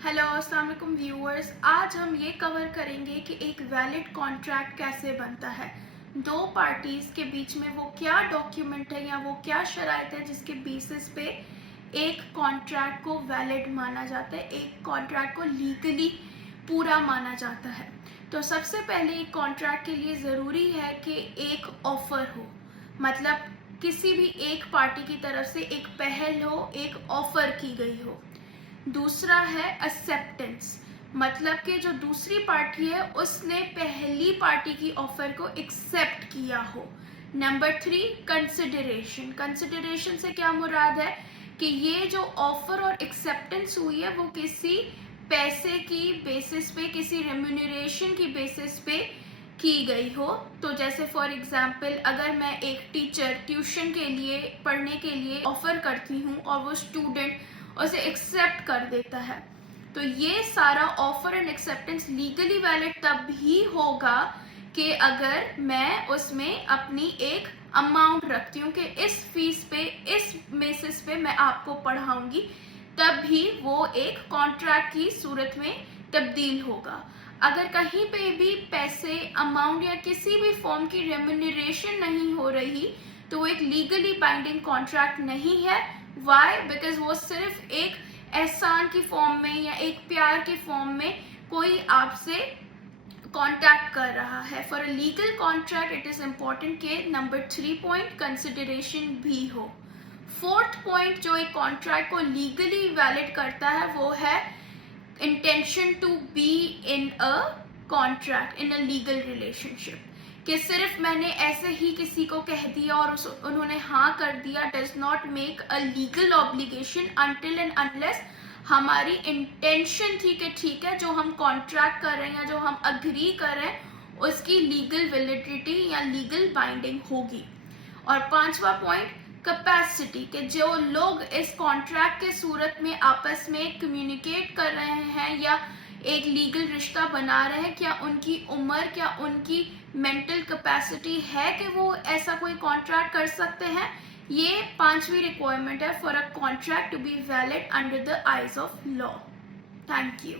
Hello अस्सलाम वालेकुम viewers. आज हम ये कवर करेंगे कि एक वैलिड कॉन्ट्रैक्ट कैसे बनता है। दो पार्टीज के बीच में वो क्या डॉक्यूमेंट है या वो क्या शराइत है जिसके बेसिस पे एक कॉन्ट्रैक्ट को वैलिड माना जाता है, एक कॉन्ट्रैक्ट को लीगली पूरा माना जाता है। तो सबसे पहले एक कॉन्ट्रैक्ट के लिए ज़रूरी है कि एक ऑफर हो, मतलब किसी भी एक पार्टी की तरफ से एक पहल हो, एक ऑफर की गई हो। दूसरा है एक्सेप्टेंस, मतलब कि जो दूसरी पार्टी है उसने पहली पार्टी की ऑफर को एक्सेप्ट किया हो। Number 3 consideration. कंसिडरेशन से क्या मुराद है कि ये जो ऑफर और एक्सेप्टेंस हुई है वो किसी पैसे की बेसिस पे, किसी रेम्यूनरेशन की बेसिस पे की गई हो। तो जैसे फॉर एग्जाम्पल अगर मैं एक टीचर ट्यूशन के लिए पढ़ने के लिए ऑफर करती हूँ और वो स्टूडेंट उसे एक्सेप्ट कर देता है, तो ये सारा offer and acceptance legally valid तब ही होगा कि अगर मैं उसमें अपनी एक अमाउंट रखती हूँ कि इस फीस पे, इस बेसिस पे मैं आपको पढ़ाऊंगी, तब भी वो एक कॉन्ट्रैक्ट की सूरत में तब्दील होगा। अगर कहीं पे भी पैसे, अमाउंट या किसी भी फॉर्म की रेम्यूनरेशन नहीं हो रही तो वो एक लीगली बाइंडिंग कॉन्ट्रैक्ट नहीं है। वाई? बिकॉज वो सिर्फ एक एहसान की फॉर्म में या एक प्यार की फॉर्म में कोई आपसे कॉन्टैक्ट कर रहा है। For a legal contract it is important कि नंबर 3 पॉइंट कंसिडरेशन भी हो। फोर्थ पॉइंट जो एक कॉन्ट्रैक्ट को लीगली वैलिड करता है वो है intention to be in a contract, in a legal relationship. कि सिर्फ मैंने ऐसे ही किसी को कह दिया और उन्होंने हाँ कर दिया does not make a legal obligation until and unless हमारी इंटेंशन थी कि ठीक है, जो हम कॉन्ट्रैक्ट कर रहे हैं या जो हम अग्री कर रहे हैं उसकी लीगल वैलिडिटी या लीगल बाइंडिंग होगी। और पांचवा पॉइंट कैपेसिटी, के जो लोग इस कॉन्ट्रैक्ट के सूरत में आपस में कम्युनिकेट कर रहे हैं या एक लीगल रिश्ता बना रहे हैं, क्या उनकी उम्र, क्या उनकी मेंटल कैपेसिटी है कि वो ऐसा कोई कॉन्ट्रैक्ट कर सकते हैं। ये पांचवी रिक्वायरमेंट है for a contract to be valid under the eyes of law. Thank you.